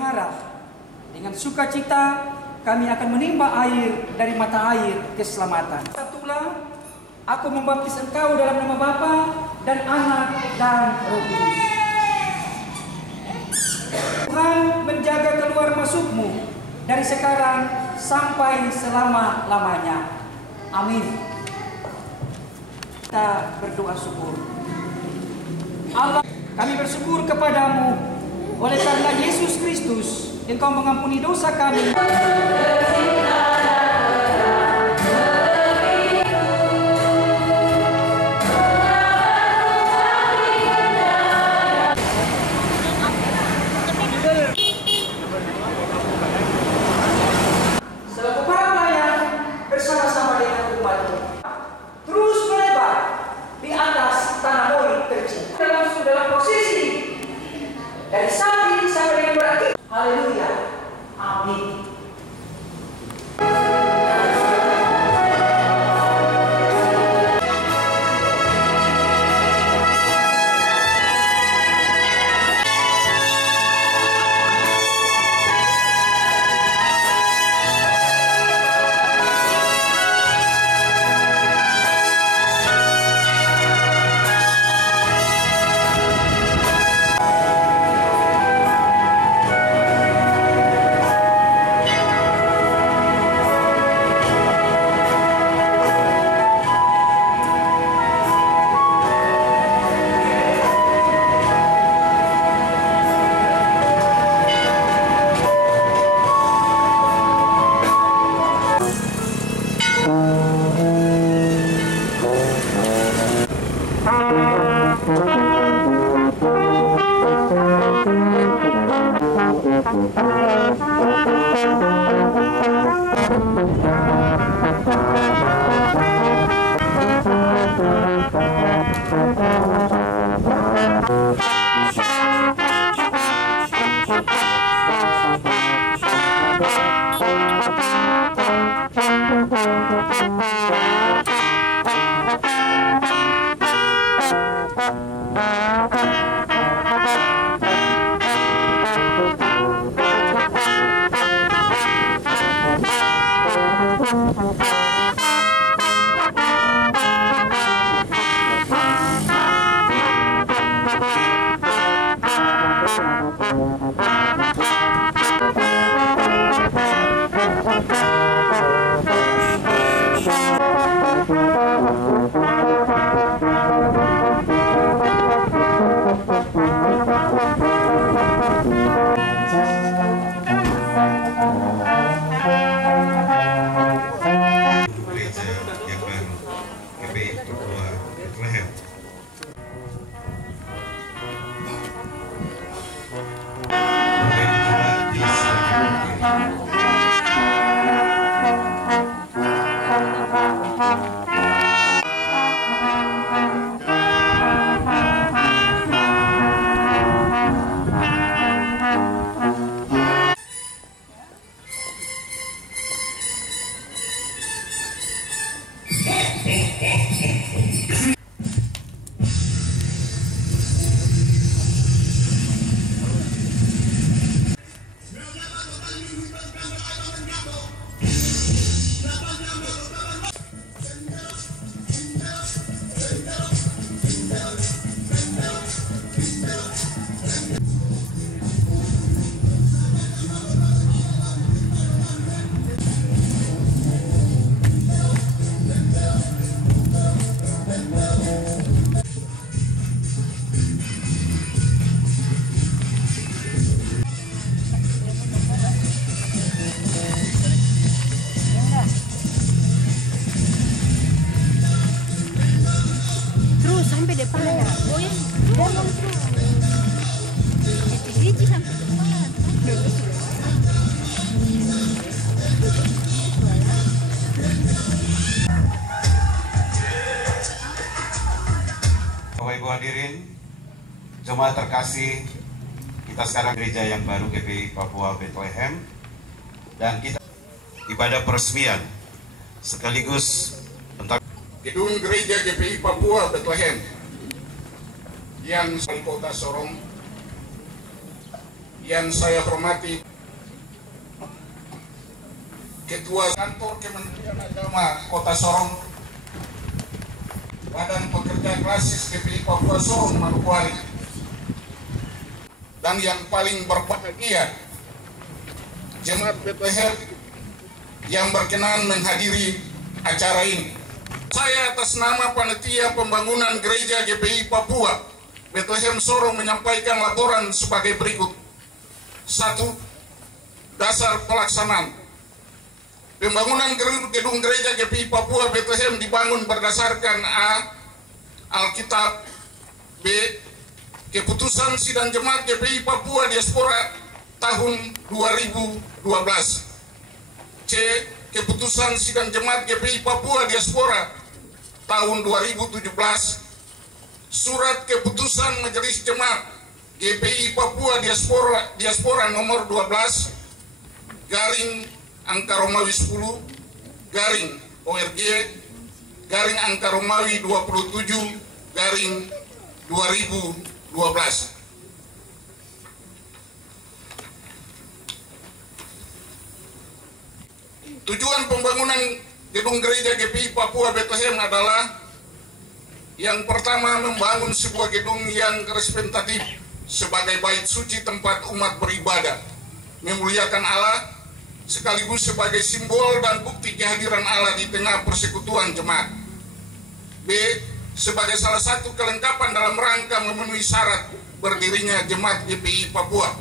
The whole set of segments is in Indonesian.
berharap dengan sukacita kami akan menimba air dari mata air keselamatan. Satulah, aku membaptis engkau dalam nama Bapa dan Anak dan Roh Kudus. Tuhan menjaga keluar masukmu dari sekarang sampai selama-lamanya. Amin. Kita berdoa syukur. Allah, kami bersyukur kepadamu oleh karena Yesus Kristus, Engkau mengampuni dosa kami. Selaku para pelayan bersama-sama dengan umatmu, terus melebar di atas tanah Moab tercinta. Langsung dalam posisi dari saat ini sampai dengan berakhir. Haleluya. Amin. Sampai depan ya, dorong terus. Hiji sampai depan. Bapak Ibu hadirin, jemaat terkasih, kita sekarang gereja yang baru GPI Papua Bethlehem, dan kita ibadah peresmian sekaligus tentang gedung gereja GPI Papua Bethlehem yang di kota Sorong yang saya hormati Ketua Kantor Kementerian Agama Kota Sorong, Badan Pekerja Klasis GPI Papua Sorong Manokwari, dan yang paling berbahagia Jemaat Bethlehem yang berkenan menghadiri acara ini. Saya atas nama Panitia Pembangunan Gereja GPI Papua Bethlehem Sorong menyampaikan laporan sebagai berikut. 1. Dasar pelaksanaan. Pembangunan gedung gereja GPI Papua Bethlehem dibangun berdasarkan A. Alkitab, B. Keputusan Sidang Jemaat GPI Papua Diaspora tahun 2012, C. Keputusan Sidang Jemaat GPI Papua Diaspora tahun 2017, Surat Keputusan Majelis Jemaat GPI Papua Diaspora nomor 12 garing angka Romawi 10 garing ORG garing angka Romawi 27 garing 2012. Tujuan pembangunan gedung gereja GPI Papua Bethlehem adalah yang pertama, membangun sebuah gedung yang representatif sebagai bait suci tempat umat beribadah, memuliakan Allah, sekaligus sebagai simbol dan bukti kehadiran Allah di tengah persekutuan jemaat. B. Sebagai salah satu kelengkapan dalam rangka memenuhi syarat berdirinya Jemaat GPI Papua.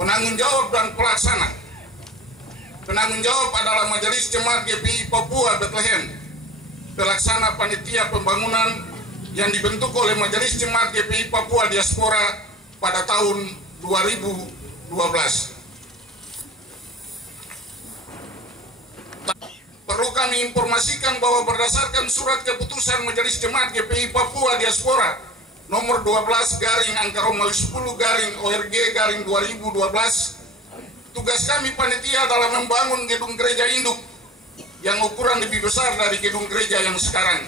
Penanggung jawab dan pelaksana. Penanggung jawab adalah Majelis Jemaat GPI Papua Bethlehem, pelaksana panitia pembangunan yang dibentuk oleh Majelis Jemaat GPI Papua Diaspora pada tahun 2012. Perlu kami informasikan bahwa berdasarkan surat keputusan Majelis Jemaat GPI Papua Diaspora nomor 12 garing angka Romawi 10 garing ORG garing 2012, tugas kami panitia adalah membangun gedung gereja induk yang ukuran lebih besar dari gedung gereja yang sekarang.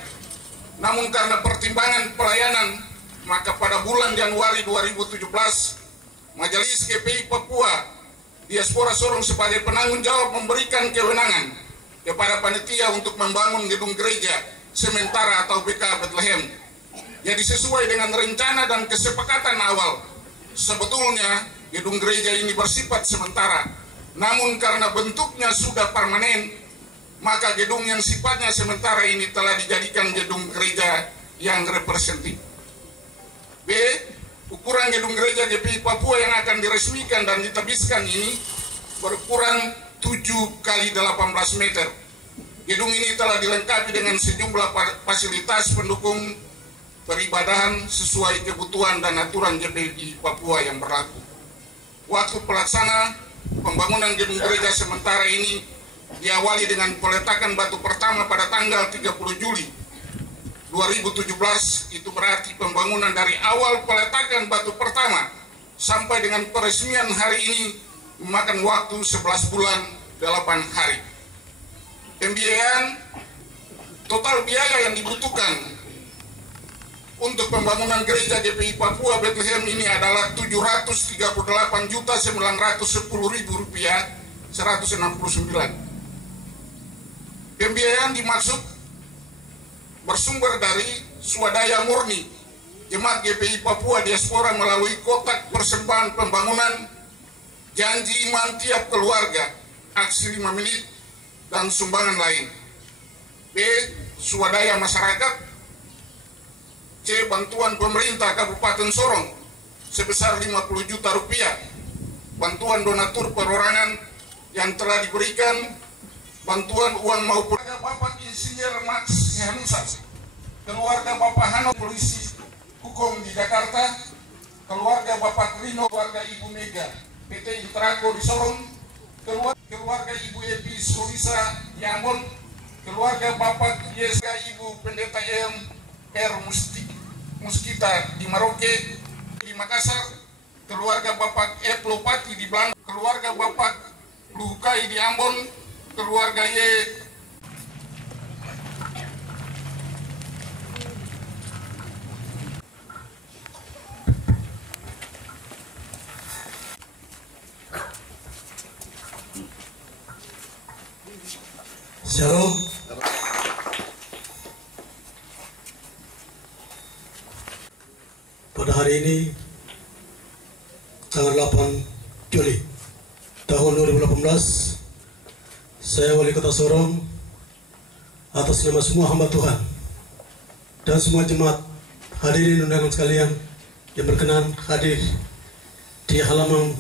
Namun karena pertimbangan pelayanan, maka pada bulan Januari 2017 Majelis GPI Papua Diaspora Sorong sebagai penanggung jawab memberikan kewenangan kepada panitia untuk membangun gedung gereja sementara atau BK Bethlehem. Jadi sesuai dengan rencana dan kesepakatan awal, sebetulnya gedung gereja ini bersifat sementara. Namun karena bentuknya sudah permanen, maka gedung yang sifatnya sementara ini telah dijadikan gedung gereja yang representatif. B. Ukuran gedung gereja GPI Papua yang akan diresmikan dan diterbitkan ini berukuran 7 kali 18 meter. Gedung ini telah dilengkapi dengan sejumlah fasilitas pendukung peribadahan sesuai kebutuhan dan aturan GPI Papua yang berlaku. Waktu pelaksana pembangunan gedung gereja sementara ini diawali dengan peletakan batu pertama pada tanggal 30 Juli 2017. Itu berarti pembangunan dari awal peletakan batu pertama sampai dengan peresmian hari ini memakan waktu 11 bulan 8 hari. Pembiayaan total biaya yang dibutuhkan untuk pembangunan gereja GPI Papua Bethlehem ini adalah Rp738.910.169. Pembiayaan dimaksud bersumber dari swadaya murni Jemaat GPI Papua Diaspora melalui kotak persembahan pembangunan, janji iman tiap keluarga, aksi 5 menit, dan sumbangan lain. B. Swadaya masyarakat. C. Bantuan pemerintah Kabupaten Sorong sebesar 50 juta rupiah. Bantuan donatur perorangan yang telah diberikan, bantuan uang maupun Bapak Insinyur Max Hanusa, keluarga Bapak Hano, polisi hukum di Jakarta, keluarga Bapak Rino, keluarga Ibu Mega, PT Intraco di Sorong, keluarga Ibu Epi Sulisa di Ambon, keluarga Bapak Yeska Ibu Pendeta R. Muskita di Maroke di Makassar, keluarga Bapak F. Lopati di Belanda, keluarga Bapak Lukai di Ambon, keluarga Y. Shalom. Pada hari ini, tanggal 8 Juli tahun 2018, saya Wali Kota Sorong atas nama semua hamba Tuhan dan semua jemaat hadirin undangan sekalian yang berkenan hadir di halaman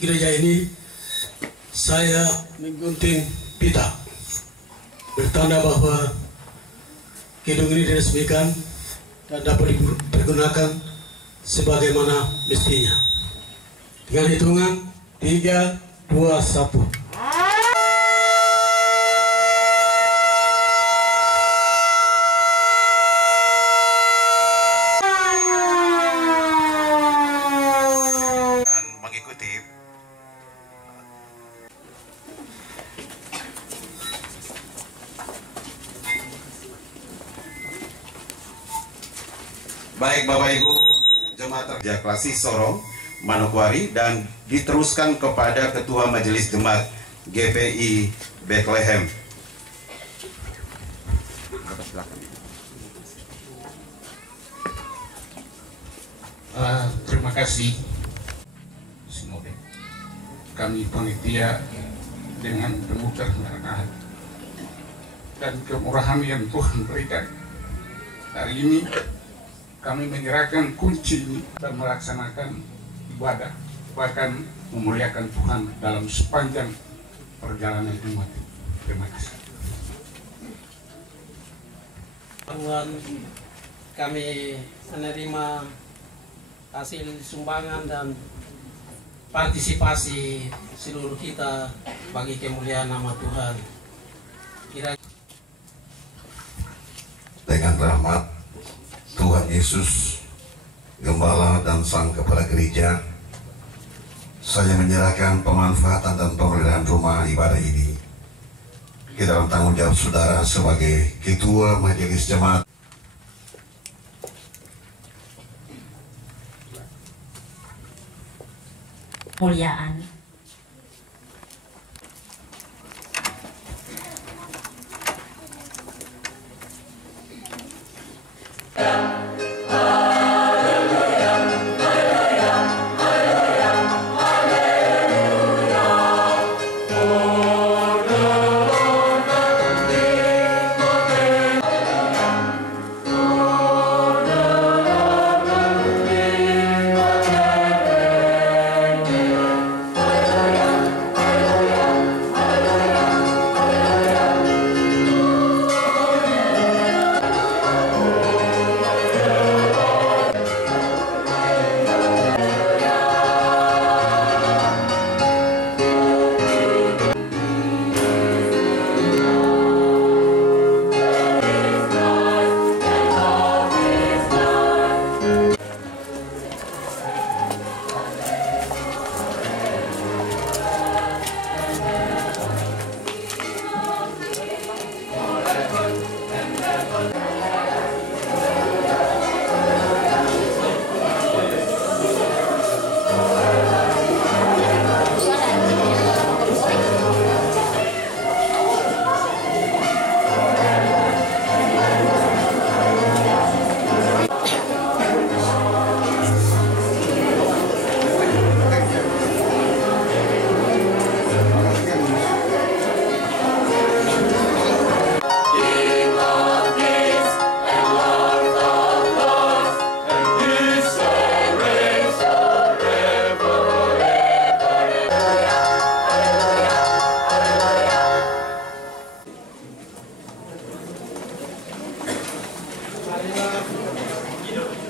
gereja ini, saya menggunting pita bertanda bahwa gedung ini diresmikan dan dapat dipergunakan sebagaimana mestinya. Dengan hitungan 3, 2, 1. Baik Bapak Ibu Jemaat Kerja Klasik Sorong, Manokwari, dan diteruskan kepada Ketua Majelis Jemaat GPI Bethlehem. Terima kasih. Semoga kami panitia dengan penuh kerendahan dan kemurahan yang Tuhan berikan. Hari ini kami menyerahkan kunci ini dan melaksanakan ibadah, bahkan memuliakan Tuhan dalam sepanjang perjalanan umat. Terima kasih. Tuhan, kami menerima hasil sumbangan dan partisipasi seluruh kita bagi kemuliaan nama Tuhan. Dengan rahmat Tuhan Yesus, Gembala dan Sang Kepala Gereja, saya menyerahkan pemanfaatan dan pemeliharaan rumah ibadah ini ke dalam tanggung jawab saudara sebagai Ketua Majelis Jemaat. Muliaan.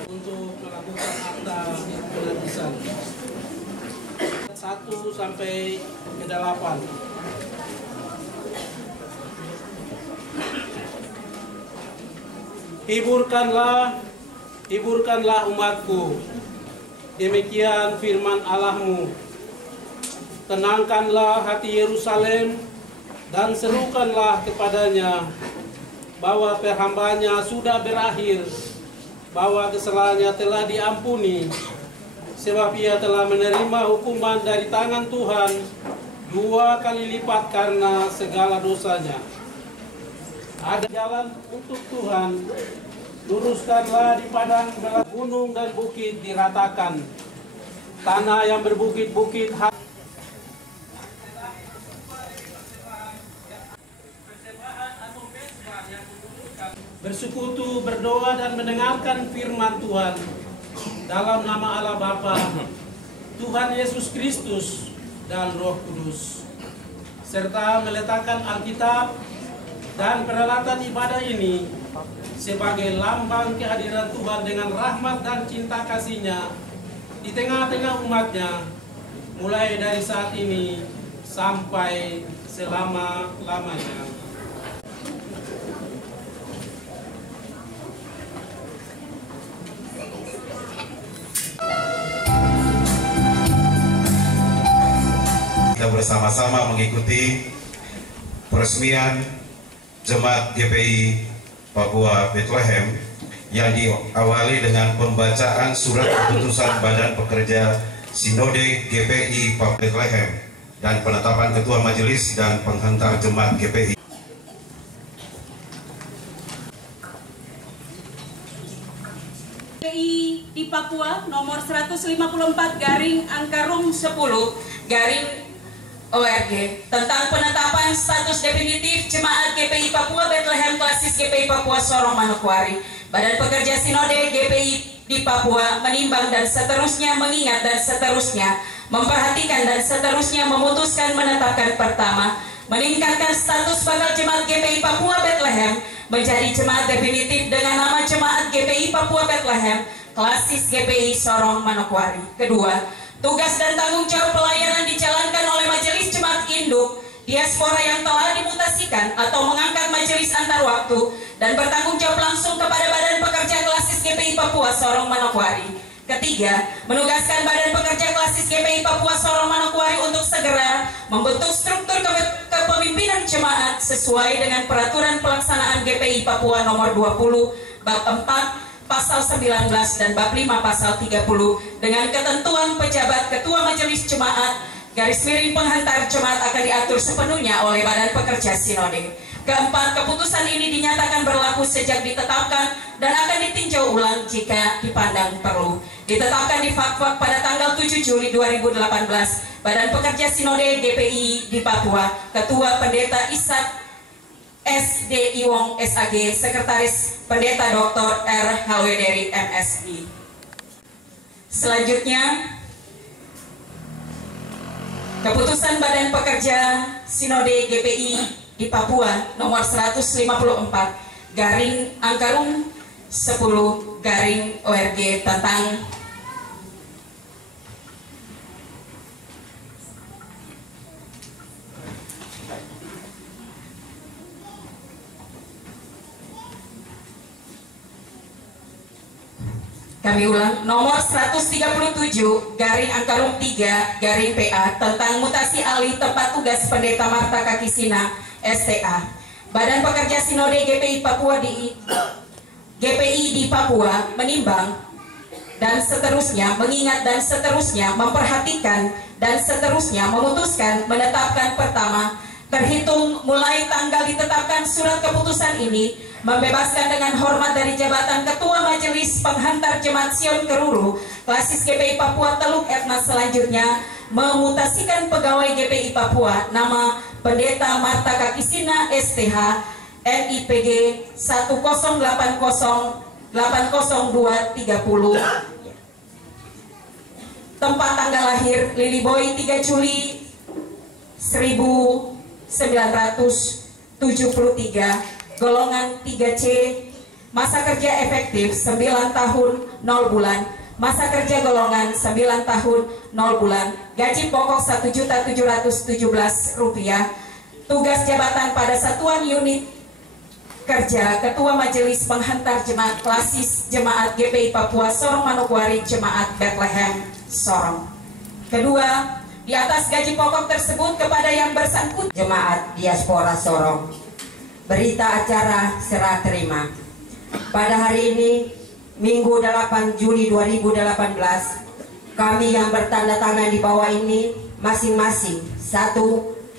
Untuk melakukan akta penantisan 1 sampai ke 8. Hiburkanlah umatku, demikian firman Allahmu. Tenangkanlah hati Yerusalem dan serukanlah kepadanya bahwa perhambanya sudah berakhir, bahwa kesalahannya telah diampuni, sebab ia telah menerima hukuman dari tangan Tuhan, 2 kali lipat karena segala dosanya. Ada jalan untuk Tuhan, luruskanlah di padang belakang gunung dan bukit diratakan. Tanah yang berbukit-bukit bersekutu, berdoa dan mendengarkan firman Tuhan dalam nama Allah Bapa, Tuhan Yesus Kristus dan Roh Kudus, serta meletakkan Alkitab dan peralatan ibadah ini sebagai lambang kehadiran Tuhan dengan rahmat dan cinta kasih-Nya di tengah-tengah umat-Nya, mulai dari saat ini sampai selama-lamanya. Kita bersama-sama mengikuti peresmian Jemaat GPI Papua Bethlehem yang diawali dengan pembacaan surat keputusan Badan Pekerja Sinode GPI Papua Bethlehem dan penetapan Ketua Majelis dan Penghantar Jemaat GPI. GPI di Papua nomor 154/10/ORG tentang penetapan status definitif Jemaat GPI Papua Bethlehem Klasis GPI Papua Sorong Manokwari. Badan Pekerja Sinode GPI di Papua menimbang dan seterusnya mengingat dan seterusnya memperhatikan dan seterusnya memutuskan menetapkan pertama, meningkatkan status bakal Jemaat GPI Papua Bethlehem menjadi jemaat definitif dengan nama Jemaat GPI Papua Bethlehem Klasis GPI Sorong Manokwari. Kedua, tugas dan tanggung jawab pelayanan dijalankan oleh Majelis Jemaat Induk Diaspora yang telah dimutasikan atau mengangkat majelis antar waktu dan bertanggung jawab langsung kepada Badan Pekerja Klasis GPI Papua Sorong Manokwari. Ketiga, menugaskan Badan Pekerja Klasis GPI Papua Sorong Manokwari untuk segera membentuk struktur kepemimpinan jemaat sesuai dengan peraturan pelaksanaan GPI Papua nomor 20 bab 4 pasal 19 dan bab 5 pasal 30 dengan ketentuan pejabat ketua majelis jemaat _ penghantar jemaat akan diatur sepenuhnya oleh Badan Pekerja Sinode. Keempat, keputusan ini dinyatakan berlaku sejak ditetapkan dan akan ditinjau ulang jika dipandang perlu. Ditetapkan di Fakfak pada tanggal 7 Juli 2018, Badan Pekerja Sinode GPI di Papua, Ketua Pendeta Ishak SD Iwong SAG, Sekretaris Pendeta Dr. R. Halwederi MSI. Selanjutnya, keputusan Badan Pekerja Sinode GPI di Papua nomor 154/10/ORG tentang nomor 137/3/PA tentang mutasi alih tempat tugas Pendeta Marta Kakisina STA. Badan Pekerja Sinode GPI di Papua menimbang dan seterusnya mengingat dan seterusnya memperhatikan dan seterusnya memutuskan menetapkan pertama, terhitung mulai tanggal ditetapkan surat keputusan ini, membebaskan dengan hormat dari jabatan Ketua Majelis Penghantar Jemaat Sion Keruru Klasis GPI Papua Teluk Etna, selanjutnya memutasikan pegawai GPI Papua nama Pendeta Marta Kakisina STH NIPG 108080230, tempat tanggal lahir Liliboy 3 Juli 1973, golongan 3C, masa kerja efektif 9 tahun 0 bulan, masa kerja golongan 9 tahun 0 bulan, gaji pokok Rp1.717, tugas jabatan pada satuan unit kerja Ketua Majelis Penghantar Jemaat Klasis Jemaat GPI Papua Sorong Manokwari Jemaat Bethlehem Sorong. Kedua, di atas gaji pokok tersebut kepada yang bersangkutan Jemaat Diaspora Sorong. Berita acara serah terima. Pada hari ini, Minggu 8 Juli 2018, Kami yang bertanda tangan di bawah ini masing-masing: 1.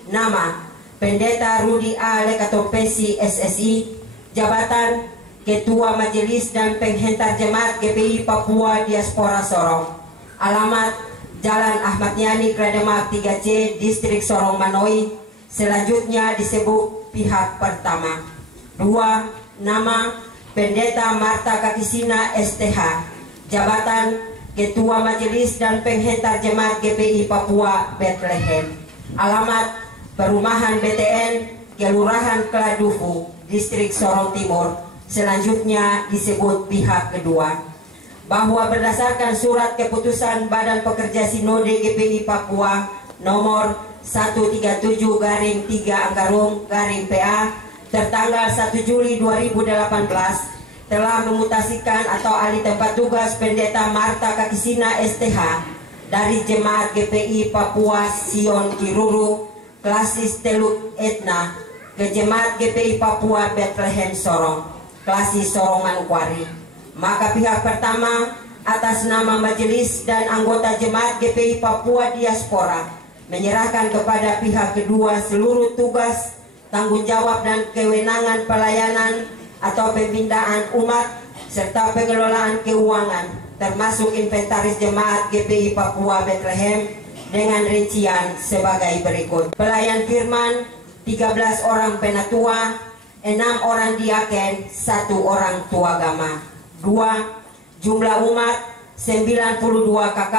Nama Pendeta Rudi A. Lekatopesi SSI, jabatan Ketua Majelis dan Penghentar Jemaat GPI Papua Diaspora Sorong. Alamat Jalan Ahmad Yani Krademak 3C, Distrik Sorong Manoi. Selanjutnya disebut pihak pertama. 2. Nama Pendeta Marta Kakisina STH, jabatan Ketua Majelis dan Penghentar Jemaat GPI Papua Bethlehem. Alamat Perumahan BTN, Kelurahan Kladufu, Distrik Sorong Timur. Selanjutnya disebut pihak kedua. Bahwa berdasarkan surat keputusan Badan Pekerja Sinode GPI Papua nomor 137/3/PA tertanggal 1 Juli 2018 telah memutasikan atau alih tempat tugas Pendeta Marta Kakisina STH dari Jemaat GPI Papua Sion Kiruru Klasis Teluk Etna ke Jemaat GPI Papua Bethlehem Sorong, Klasis Sorong Manokwari. Maka pihak pertama atas nama majelis dan anggota Jemaat GPI Papua Diaspora menyerahkan kepada pihak kedua seluruh tugas, tanggung jawab dan kewenangan pelayanan atau pembinaan umat serta pengelolaan keuangan, termasuk inventaris Jemaat GPI Papua Bethlehem dengan rincian sebagai berikut. Pelayan firman 13 orang penatua, 6 orang diaken, 1 orang tua agama. 2. Jumlah umat 92 KK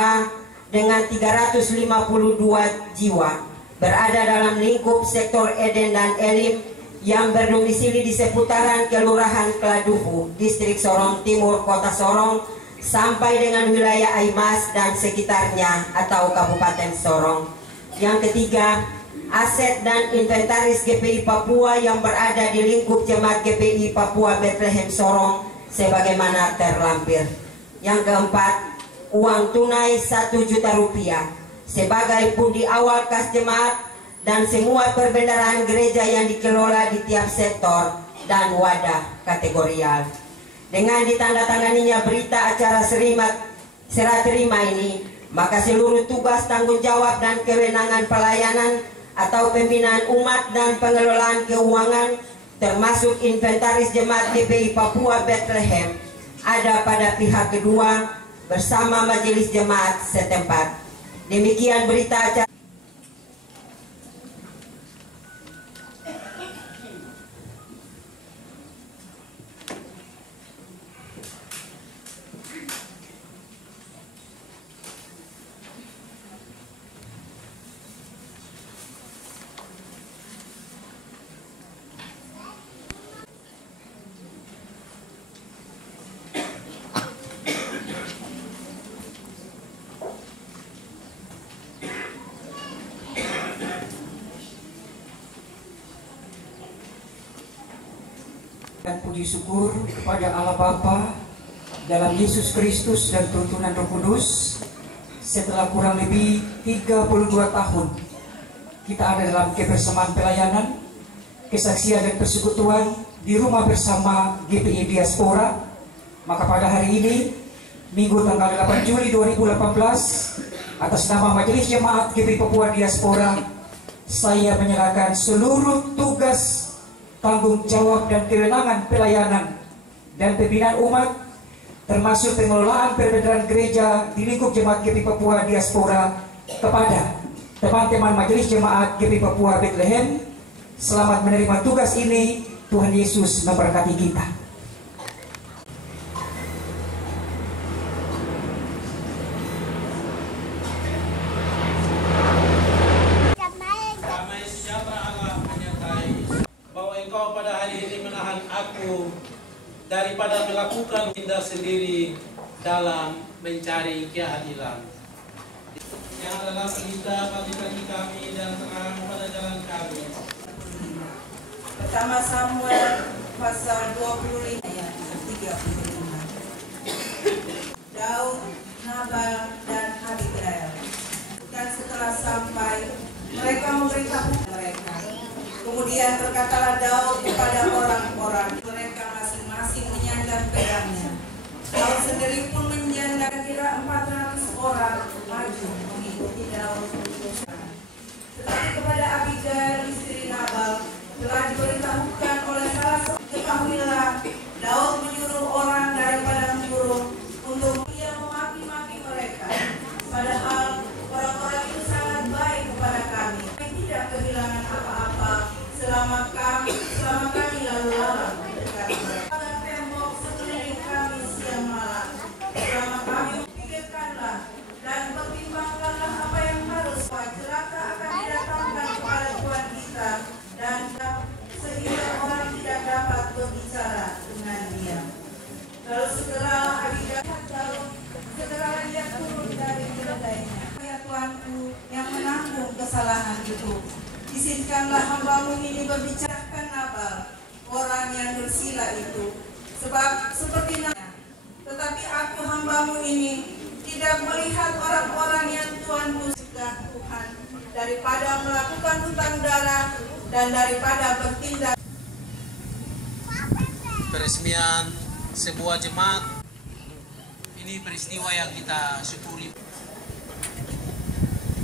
dengan 352 jiwa berada dalam lingkup sektor Eden dan Elim yang berdomisili di seputaran Kelurahan Kladufu, Distrik Sorong Timur, Kota Sorong, sampai dengan wilayah Aimas dan sekitarnya atau Kabupaten Sorong. Yang ketiga, aset dan inventaris GPI Papua yang berada di lingkup Jemaat GPI Papua Bethlehem Sorong sebagaimana terlampir. Yang keempat, uang tunai 1 juta rupiah sebagai pundi awal kas jemaat dan semua perbendaharaan gereja yang dikelola di tiap sektor dan wadah kategorial. Dengan ditandatanganinya berita acara serah terima ini, maka seluruh tugas, tanggung jawab dan kewenangan pelayanan atau pembinaan umat dan pengelolaan keuangan termasuk inventaris Jemaat GPI Papua Bethlehem ada pada pihak kedua bersama majelis jemaat setempat. Demikian berita acara. Dan puji syukur kepada Allah Bapa dalam Yesus Kristus dan tuntunan Roh Kudus. Setelah kurang lebih 32 tahun kita ada dalam kebersamaan pelayanan, kesaksian dan persekutuan di rumah bersama GPI Diaspora, maka pada hari ini Minggu tanggal 8 Juli 2018 atas nama Majelis Jemaat GPI Papua Diaspora saya menyerahkan seluruh tugas, tanggung jawab dan kewenangan pelayanan dan pembinaan umat termasuk pengelolaan perbendaharaan gereja di lingkup Jemaat GPI Papua Diaspora kepada teman-teman Majelis Jemaat GPI Papua Bethlehem. Selamat menerima tugas ini. Tuhan Yesus memberkati kita. Engkau pada hari ini menahan aku daripada melakukan tindak sendiri dalam mencari keadilan. Yang adalah pelita bagi kami dan terang pada jalan kami. Pertama Samuel pasal 25 ayat 35. Daud, Nabal dan Abigail. Dan setelah sampai mereka memberitahu mereka. Kemudian berkatalah Daud kepada orang-orang, mereka masing-masing menyandang pedangnya. Daud sendiri pun menyandang kira 400 orang maju mengikuti Daud. Tetapi kepada Abigail istri Nabal telah diberitahukan oleh salah seorang, ketahuilah Daud menyuruh orang dari padang gurun untuk ia memaki-maki mereka. Padahal orang-orang itu sangat baik kepada kami. Kami tidak kehilangan apa-apa selama kami lalu lalang dekat mereka. Pada tembok sekeliling kami siang malam. Selama kami pikirkanlah dan pertimbangkanlah apa yang harus. Celaka akan didatangkan kepada Tuhan kita dan sehingga orang tidak dapat berbicara dengan dia. Lalu segeralah Abigail segeralah dia turun dari keledainya. Ya Tuanku yang menanggung kesalahan itu, izinkanlah hambamu ini berbicarakan Nabal, orang yang bersila itu, sebab seperti namanya. Tetapi aku hambamu ini tidak melihat orang-orang yang Tuanku suka Tuhan daripada melakukan hutang darah dan daripada bertindak. Peresmian sebuah jemaat ini peristiwa yang kita syukuri.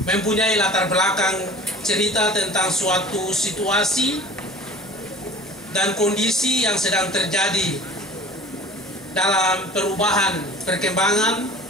Mempunyai latar belakang cerita tentang suatu situasi dan kondisi yang sedang terjadi dalam perubahan perkembangan.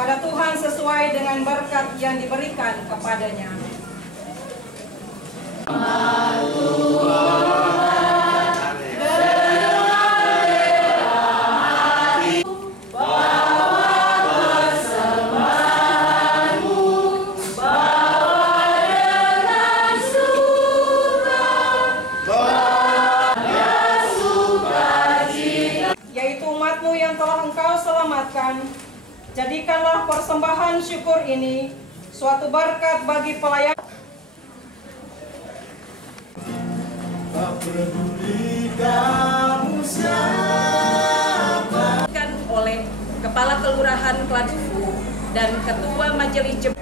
kepada Tuhan sesuai dengan berkat yang diberikan kepadanya. Yaitu umatmu yang telah engkau selamatkan, jadikanlah persembahan syukur ini suatu berkat bagi pelayan. Oleh Kepala Kelurahan Kladufu dan Ketua Majelis Jemaat.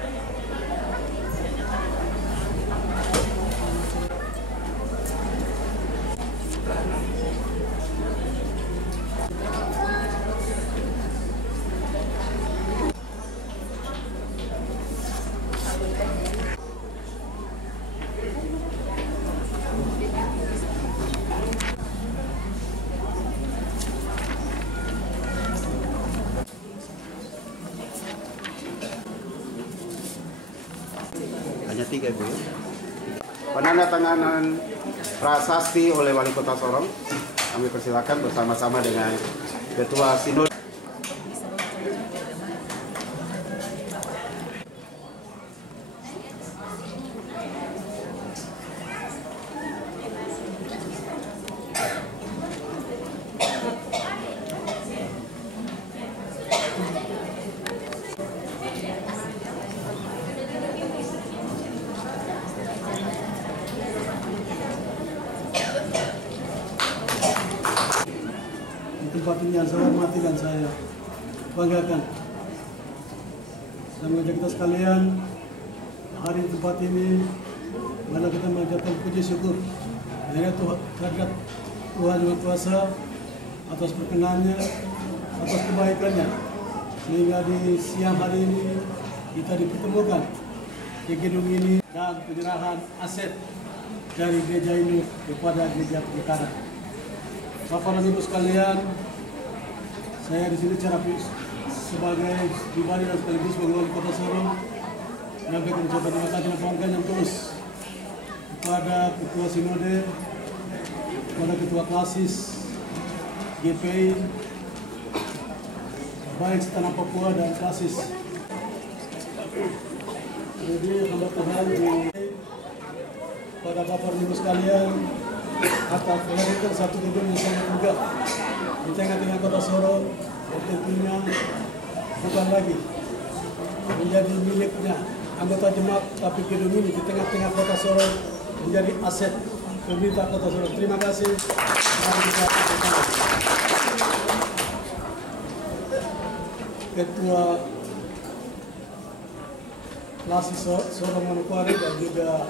Hanya 3 Bu. Penandatanganan prasasti oleh Wali Kota Sorong. Kami persilakan bersama-sama dengan Ketua Sinode. yang saya hormati dan saya banggakan. Saya mengajak kita sekalian hari di tempat ini, mana kita mengucapkan puji syukur terhadap Tuhan Yang Kuasa atas perkenannya, atas kebaikannya, sehingga di siang hari ini kita dipertemukan di gedung ini dan penyerahan aset dari gereja ini kepada gereja Pelitaran. Bapak dan Ibu sekalian, saya di sini sebagai pribadi dan sekaligus sebagai wali kota Sorong menyampaikan ucapan terima kasih dan penghargaan yang tulus kepada Ketua Sinode, kepada Ketua Klasis GPI, baik setanah Papua dan Klasis. Jadi hamba Tuhan pada Bapak dan Ibu sekalian atas melahirkan satu gedung yang sangat megah di tengah-tengah kota Sorong, yang tentunya bukan lagi menjadi miliknya anggota jemaat, tapi gedung ini di tengah-tengah kota Sorong menjadi aset pemerintah kota Sorong. Terima kasih. Mari kita bersama. Ketua Klasis Sorong Manokwari dan juga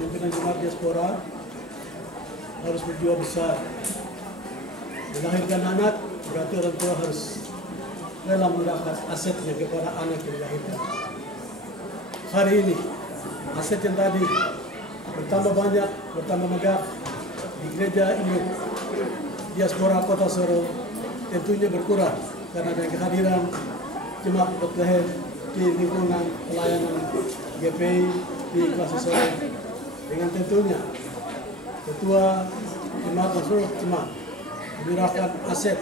pimpinan jemaat diaspora harus berjiwa besar. Melahirkan anak berarti orang tua harus rela mendapat asetnya kepada anak yang dilahirkan. Hari ini aset yang tadi bertambah banyak, bertambah megah di gereja ini diaspora kota Sorong tentunya berkurang karena ada kehadiran jemaat Bethlehem di lingkungan pelayanan GPI di Klasis Sorong, dengan tentunya Ketua Jemaat Sorong Jemaat menyerahkan aset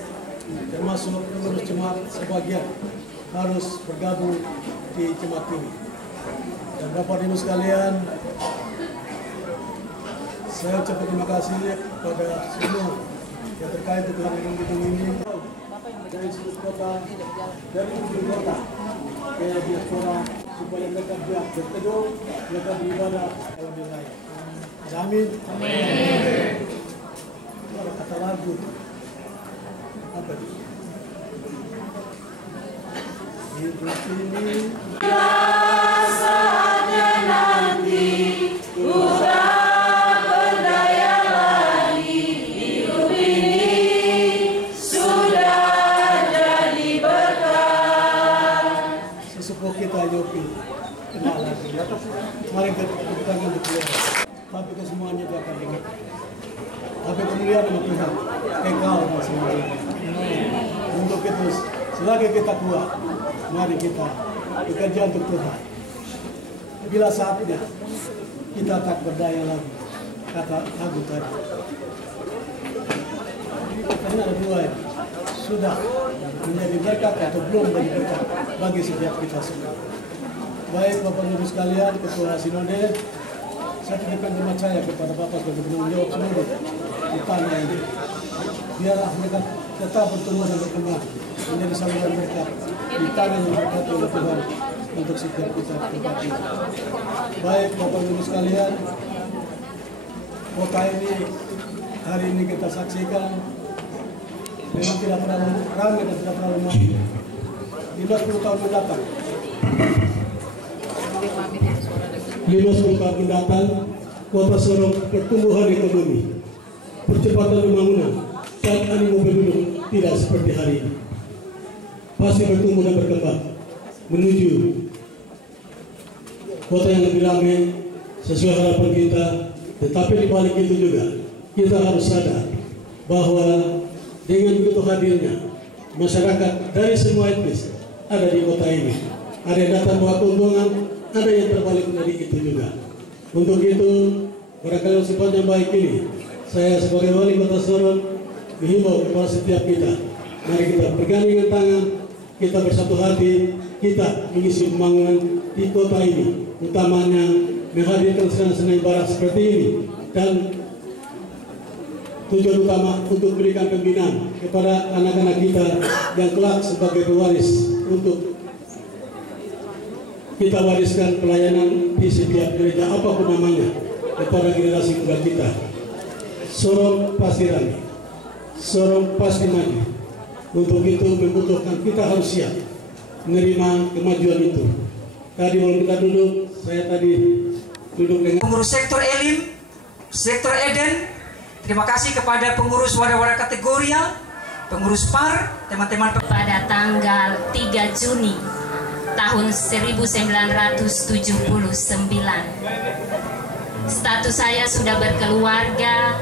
termasuk pengurus jemaat sebagian harus bergabung di jemaat ini. Dan Bapak Ibu sekalian, saya ucapkan terima kasih kepada semua yang terkait dengan gedung ini dari seluruh kota, dari ujung kota ke diaspora, supaya mereka berteduh, mereka beribadah dalam wilayah. Amin. Amin. Ada kata lagu apa itu? Hidup ini saatnya nanti udah berdaya lagi. Hidup ini sudah jadi berkah. Sesepuh kita Yopi kenal lagi. Mari kita tangan untuk dia. Tapi kesemuanya itu akan ingat. Tapi kemuliaan sama Tuhan kekal semuanya. Untuk itu selagi kita kuat, mari kita bekerja untuk Tuhan. Bila saatnya kita tak berdaya lagi, kata lagu tadi. Karena ada dua ini, sudah menjadi berkat atau belum menjadi berkat bagi setiap kita semua. Baik Bapak Ibu sekalian, Ketua Sinode, saya titipkan jemaat saya kepada Bapak sebagai penanggung jawab Sinode di tanah ini. Biarlah mereka tetap bertumbuh dan berkembang menjadi saluran berkat di tanah yang berkat oleh Tuhan untuk setiap kita tempat ini. Baik Bapak Ibu sekalian, kota ini hari ini kita saksikan memang tidak terlalu ramai dan tidak terlalu maju. 50 tahun mendatang, 50 tahun mendatang, kota Sorong pertumbuhan ekonomi, percepatan pembangunan, dan animo penduduk tidak seperti hari ini. Pasti bertumbuh dan berkembang menuju kota yang lebih ramai sesuai harapan kita. Tetapi di balik itu juga kita harus sadar bahwa dengan begitu hadirnya masyarakat dari semua etnis ada di kota ini. Ada yang datang bawa keuntungan, ada yang terbalik dari itu juga. Untuk itu, barangkali sifatnya baik ini, saya sebagai wali kota Sorong menghimbau kepada setiap kita, mari kita bergandingan tangan, kita bersatu hati, kita mengisi pembangunan di kota ini, utamanya menghadirkan senang-senang ibadah seperti ini, dan tujuan utama untuk berikan pembinaan kepada anak-anak kita yang kelak sebagai pewaris untuk kita wariskan pelayanan di setiap gereja apapun namanya kepada generasi muda kita. Sorong pasti rame. Sorong pasti maju. Untuk itu membutuhkan kita harus siap menerima kemajuan itu. Tadi kalau kita duduk, saya tadi duduk dengan pengurus sektor Elim, sektor Eden. Terima kasih kepada pengurus wadah-wadah kategorial, pengurus PAR, teman-teman. Pada tanggal 3 Juni tahun 1979, status saya sudah berkeluarga